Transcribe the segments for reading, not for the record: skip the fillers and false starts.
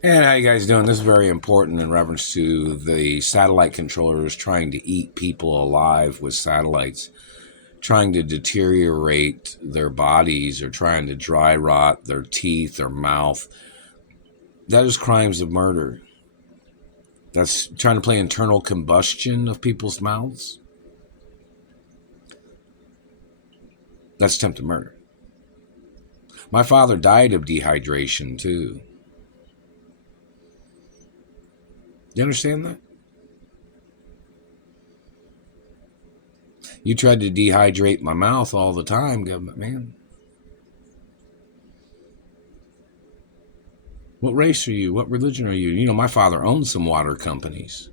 And how you guys doing? This is very important in reference to the satellite controllers trying to eat people alive with satellites, trying to deteriorate their bodies or trying to dry rot their teeth, their mouth. That is crimes of murder. That's trying to play internal combustion of people's mouths. That's attempted murder. My father died of dehydration too. You understand that? You tried to dehydrate my mouth all the time, government man. What race are you? What religion are you? You know, my father owned some water companies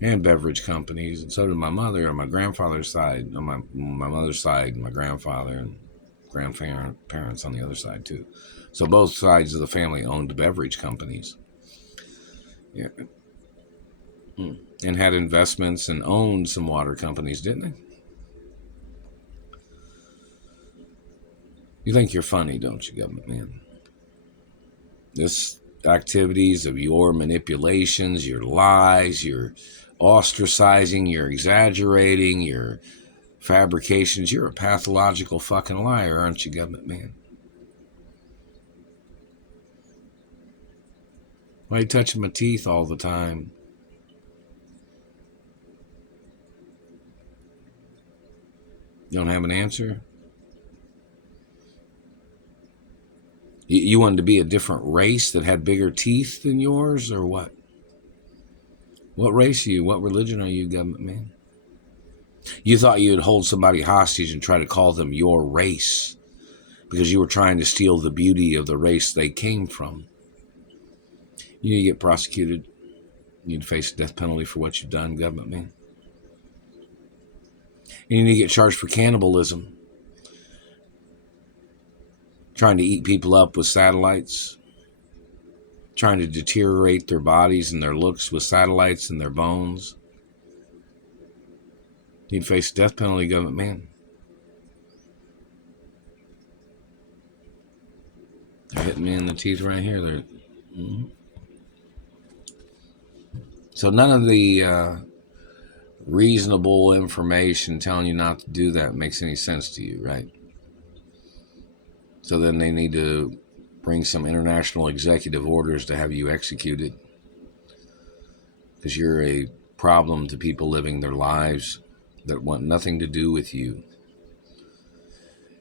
and beverage companies, and so did my mother on my grandfather's side, on my mother's side, my grandfather and grandparents on the other side too. So both sides of the family owned beverage companies. Yeah. And had investments and owned some water companies, didn't they? You think you're funny, don't you, government man? This activities of your manipulations, your lies, your ostracizing, your exaggerating, your fabrications, you're a pathological fucking liar, aren't you, government man? Why are you touching my teeth all the time? You don't have an answer? You wanted to be a different race that had bigger teeth than yours, or what? What race are you? What religion are you, government man? You thought you'd hold somebody hostage and try to call them your race because you were trying to steal the beauty of the race they came from. You need to get prosecuted. You need to face the death penalty for what you've done, government man. And you need to get charged for cannibalism. Trying to eat people up with satellites. Trying to deteriorate their bodies and their looks with satellites and their bones. You need to face the death penalty, government man. They're hitting me in the teeth right here. So none of the reasonable information telling you not to do that makes any sense to you, right? So then they need to bring some international executive orders to have you executed because you're a problem to people living their lives that want nothing to do with you.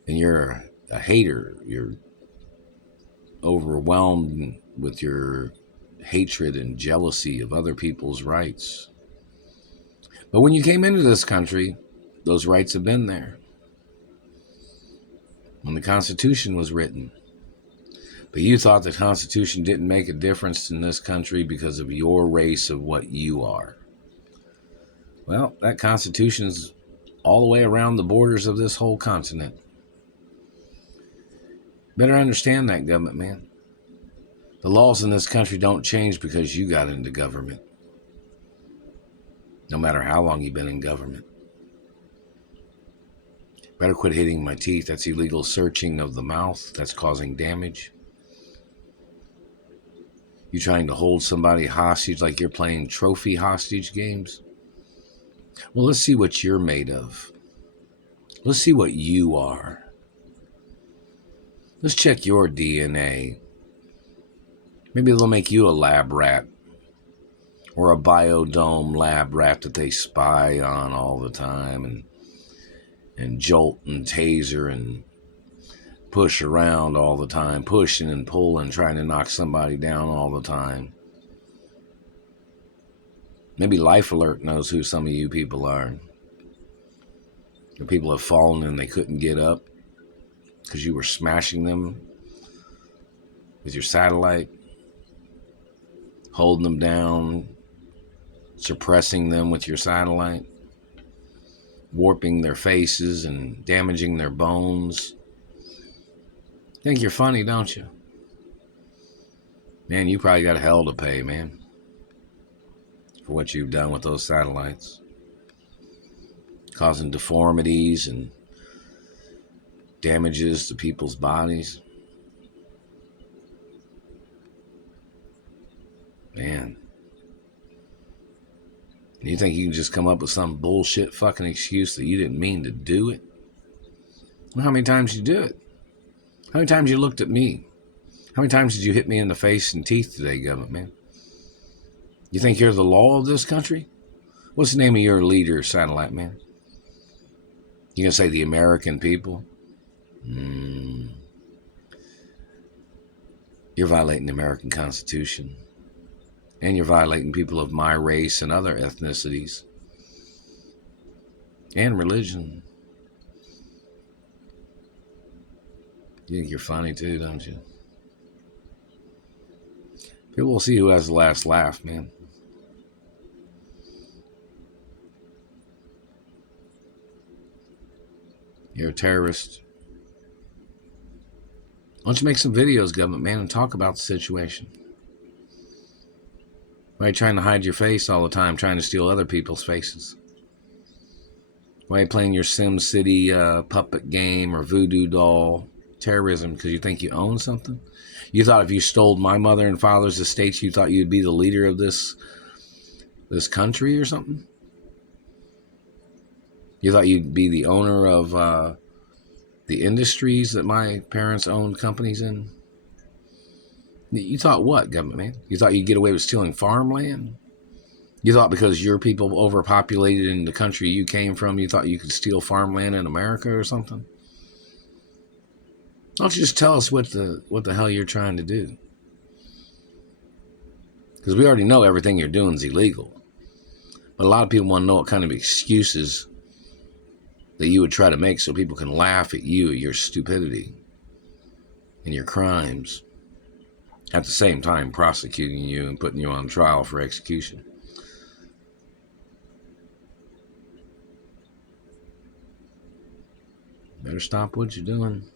And you're a hater. You're overwhelmed with your hatred and jealousy of other people's rights. But when you came into this country, those rights have been there. When the Constitution was written. But you thought the Constitution didn't make a difference in this country because of your race of what you are. Well, that Constitution's all the way around the borders of this whole continent. Better understand that, government man. The laws in this country don't change because you got into government. No matter how long you've been in government. Better quit hitting my teeth. That's illegal searching of the mouth. That's causing damage. You trying to hold somebody hostage like you're playing trophy hostage games? Well, let's see what you're made of. Let's see what you are. Let's check your DNA. Maybe they'll make you a lab rat or a biodome lab rat that they spy on all the time and jolt and taser and push around all the time, pushing and pulling, trying to knock somebody down all the time. Maybe Life Alert knows who some of you people are. The people have fallen and they couldn't get up because you were smashing them with your satellite, holding them down, suppressing them with your satellite, warping their faces and damaging their bones. Think you're funny, don't you? Man, you probably got hell to pay, man, for what you've done with those satellites. Causing deformities and damages to people's bodies. Man. You think you can just come up with some bullshit fucking excuse that you didn't mean to do it? Well, how many times did you do it? How many times you looked at me? How many times did you hit me in the face and teeth today, government man? You think you're the law of this country? What's the name of your leader, satellite man? You gonna say the American people? You're violating the American Constitution. And you're violating people of my race and other ethnicities. And religion. You think you're funny too, don't you? People will see who has the last laugh, man. You're a terrorist. Why don't you make some videos, government man, and talk about the situation? Why are you trying to hide your face all the time, trying to steal other people's faces? Why are you playing your SimCity puppet game or voodoo doll terrorism because you think you own something? You thought if you stole my mother and father's estates, you thought you'd be the leader of this country or something? You thought you'd be the owner of the industries that my parents owned companies in? You thought what, government man? You thought you'd get away with stealing farmland? You thought because your people overpopulated in the country you came from, you thought you could steal farmland in America or something? Why don't you just tell us what the hell you're trying to do? Because we already know everything you're doing is illegal. But a lot of people want to know what kind of excuses that you would try to make so people can laugh at you, at your stupidity and your crimes, at the same time prosecuting you and putting you on trial for execution. Better stop what you're doing.